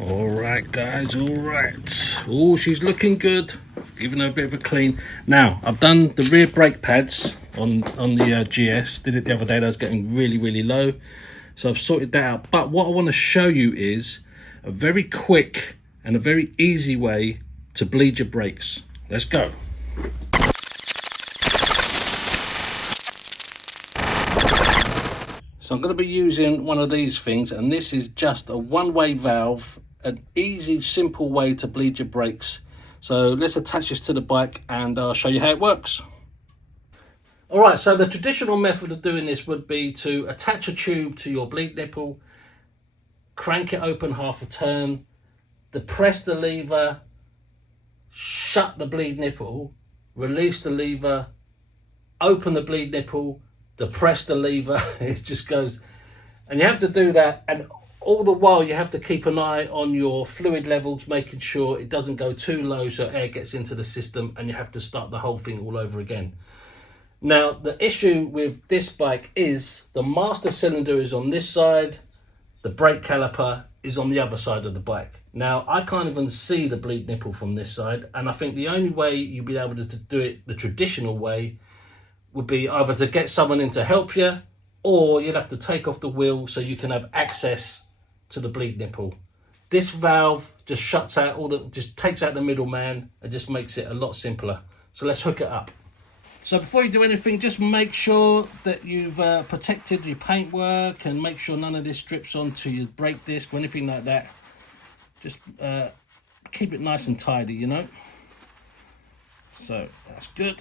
All right, guys, all right. Oh, she's looking good. Giving her a bit of a clean. Now, I've done the rear brake pads on the GS. Did it the other day. That was getting really low. So I've sorted that out. But what I want to show you is a very quick and a very easy way to bleed your brakes. Let's go. So I'm going to be using one of these things, and this is just a one-way valve, an easy, simple way to bleed your brakes. So let's attach this to the bike and I'll show you how it works. All right, so the traditional method of doing this would be to attach a tube to your bleed nipple, crank it open half a turn, depress the lever, shut the bleed nipple, release the lever, open the bleed nipple, depress the lever. It just goes, and you have to do that, and all the while you have to keep an eye on your fluid levels, making sure it doesn't go too low so air gets into the system, and you have to start the whole thing all over again. Now, the issue with this bike is the master cylinder is on this side, the brake caliper is on the other side of the bike. Now, I can't even see the bleed nipple from this side, and I think the only way you'll be able to do it the traditional way would be either to get someone in to help you, or you'd have to take off the wheel so you can have access to the bleed nipple. This valve just shuts out just takes out the middleman and just makes it a lot simpler. So let's hook it up. So before you do anything, just make sure that you've protected your paintwork, and make sure none of this drips onto your brake disc or anything like that. Just keep it nice and tidy, you know. So that's good.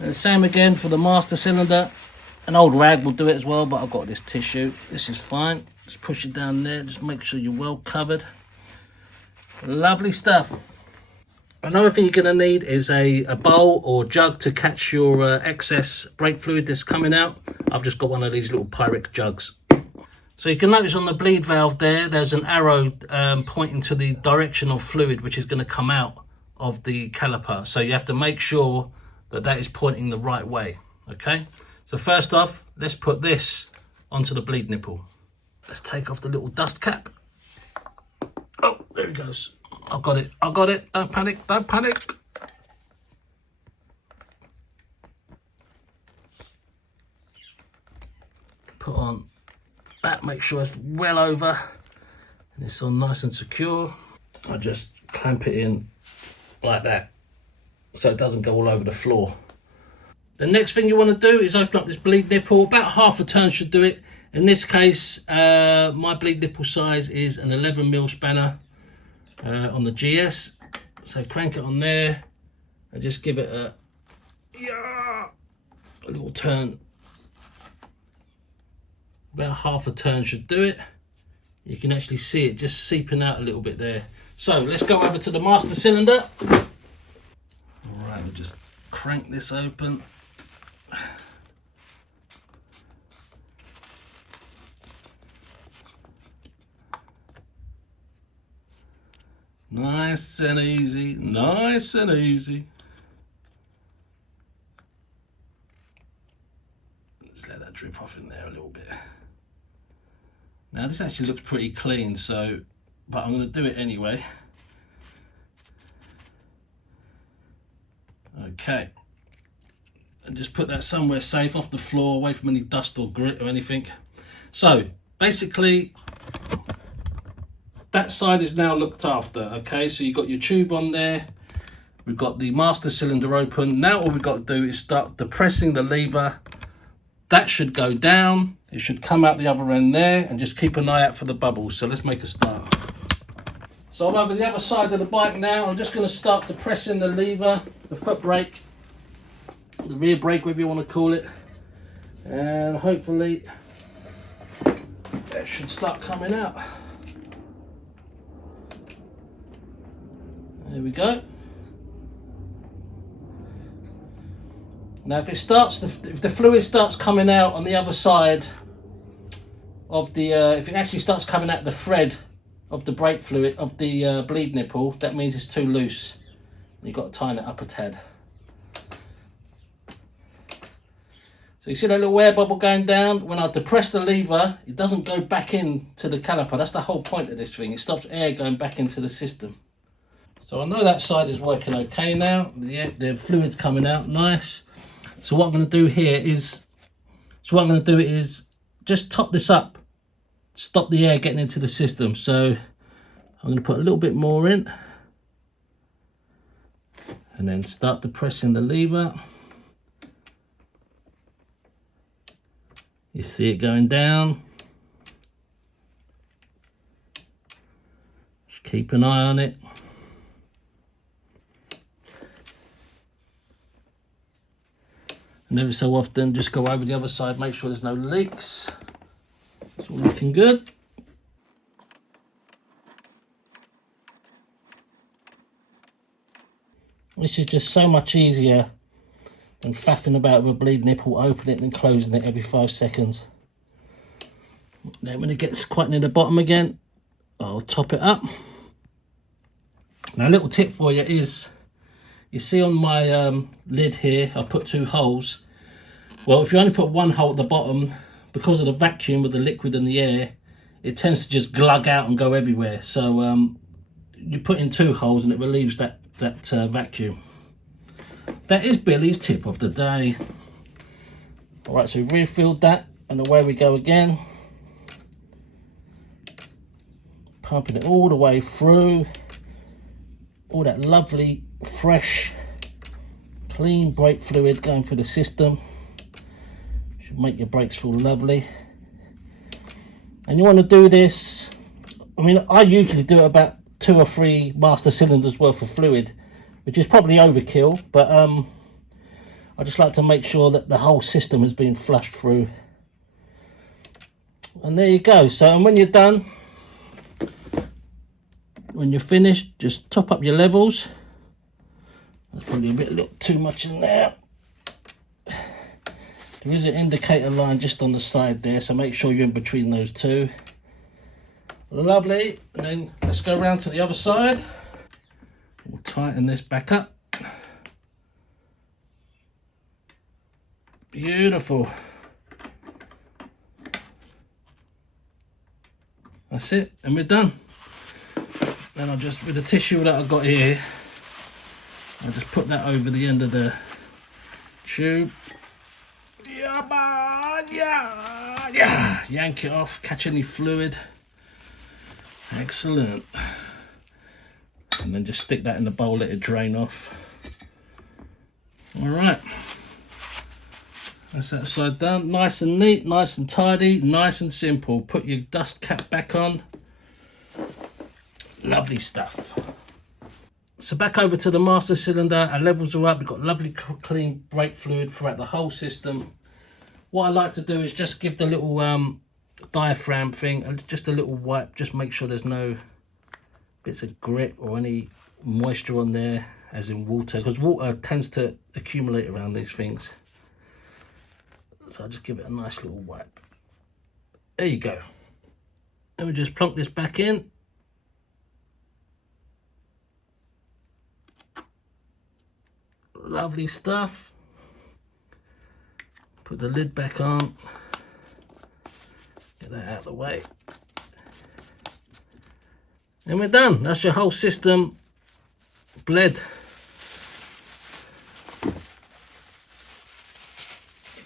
And the same again for the master cylinder. An old rag will do it as well, but I've got this tissue. This is fine. Just push it down there. Just make sure you're well covered. Lovely stuff. Another thing you're going to need is a bowl or jug to catch your excess brake fluid that's coming out. I've just got one of these little Pyrex jugs. So you can notice on the bleed valve there's an arrow pointing to the direction of fluid which is going to come out of the caliper. So you have to make sure that is pointing the right way. Okay, so first off, let's put this onto the bleed nipple. Let's take off the little dust cap. Oh, there it goes. I've got it. I've got it. Don't panic. Don't panic. Put on that. Make sure it's well over and it's on nice and secure. I just clamp it in like that so it doesn't go all over the floor. The next thing you want to do is open up this bleed nipple. About half a turn should do it. In this case, my bleed nipple size is an 11mm spanner on the GS. So crank it on there and just give it a little turn. About half a turn should do it. You can actually see it just seeping out a little bit there. So let's go over to the master cylinder. All right, we'll just crank this open. Nice and easy, nice and easy. Just let that drip off in there a little bit. Now this actually looks pretty clean, but I'm going to do it anyway. Okay. And just put that somewhere safe, off the floor, away from any dust or grit or anything. So basically, that side is now looked after. Okay, so you've got your tube on there. We've got the master cylinder open. Now all we've got to do is start depressing the lever. That should go down. It should come out the other end there, and just keep an eye out for the bubbles. So let's make a start. So I'm over the other side of the bike now. I'm just going to start depressing the lever, the foot brake, the rear brake, whatever you want to call it. And hopefully that should start coming out. There we go. Now if the fluid starts coming out on the other side of the, if it actually starts coming out the thread of the brake fluid, of the bleed nipple, that means it's too loose. You've got to tighten it up a tad. So So you see that little air bubble going down? When I depress the lever, it doesn't go back into the caliper. That's the whole point of this thing. It stops air going back into the system. So I know that side is working okay now. The fluid's coming out nice. So what I'm going to do here is, just top this up. Stop the air getting into the system. So I'm going to put a little bit more in. And then start depressing the lever. You see it going down. Just keep an eye on it. And every so often, just go over the other side, make sure there's no leaks. It's all looking good. This is just so much easier than faffing about with a bleed nipple, opening it and closing it every 5 seconds. Then when it gets quite near the bottom again, I'll top it up. Now a little tip for you is, you see on my lid here, I've put 2 holes. Well, if you only put 1 hole at the bottom, because of the vacuum with the liquid and the air, it tends to just glug out and go everywhere. So you put in 2 holes and it relieves that vacuum. That is Billy's tip of the day. All right, so we've refilled that and away we go again. Pumping it all the way through. All that lovely, fresh, clean brake fluid going through the system. Should make your brakes feel lovely. And you want to do this, I mean, I usually do about 2 or 3 master cylinders worth of fluid, which is probably overkill, but I just like to make sure that the whole system has been flushed through. And there you go. So, and when you're done, when you're finished, just top up your levels. There's probably a little too much in there. There is an indicator line just on the side there, so make sure you're in between those 2. Lovely. And then let's go around to the other side. We'll tighten this back up. Beautiful. That's it, and we're done. Then I'll just, with the tissue that I've got here, I'll just put that over the end of the tube. Yeah, yank it off, catch any fluid. Excellent. And then just stick that in the bowl, let it drain off. All right, that's that side done. Nice and neat, nice and tidy, nice and simple. Put your dust cap back on. Lovely stuff. So back over to the master cylinder, our levels are up. We've got lovely clean brake fluid throughout the whole system. What I like to do is just give the little diaphragm thing just a little wipe, just make sure there's no bits of grit or any moisture on there, as in water, because water tends to accumulate around these things. So I'll just give it a nice little wipe. There you go. And we just plonk this back in. Lovely stuff. Put the lid back on. Get that out of the way. And we're done. That's your whole system bled.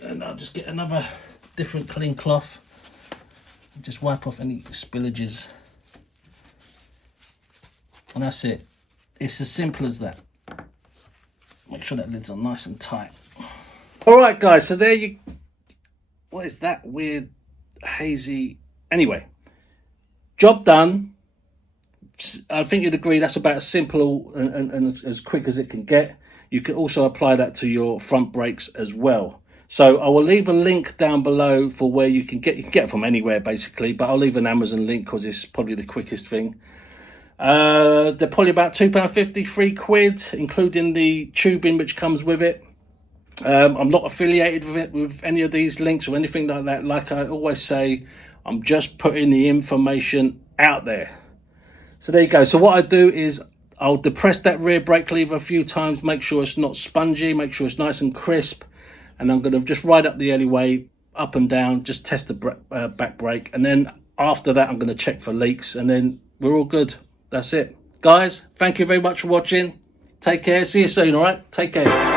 And I'll just get another different clean cloth. Just wipe off any spillages. And that's it. It's as simple as that. Make sure that lid's on nice and tight. All right, guys, so there you... What is that weird, hazy... Anyway, job done. I think you'd agree that's about as simple and as quick as it can get. You can also apply that to your front brakes as well. So I will leave a link down below for where you can get it from anywhere, basically. But I'll leave an Amazon link because it's probably the quickest thing. They're probably about £2.50, £3, including the tubing which comes with it. I'm not affiliated with it with any of these links or anything like that. Like I always say, I'm just putting the information out there. So there you go. So what I do is I'll depress that rear brake lever a few times, make sure it's not spongy, make sure it's nice and crisp, and I'm going to just ride up the alleyway, up and down, just test the back brake, and then after that I'm going to check for leaks, and then we're all good. That's it. Guys, thank you very much for watching. Take care. See you soon, all right? Take care.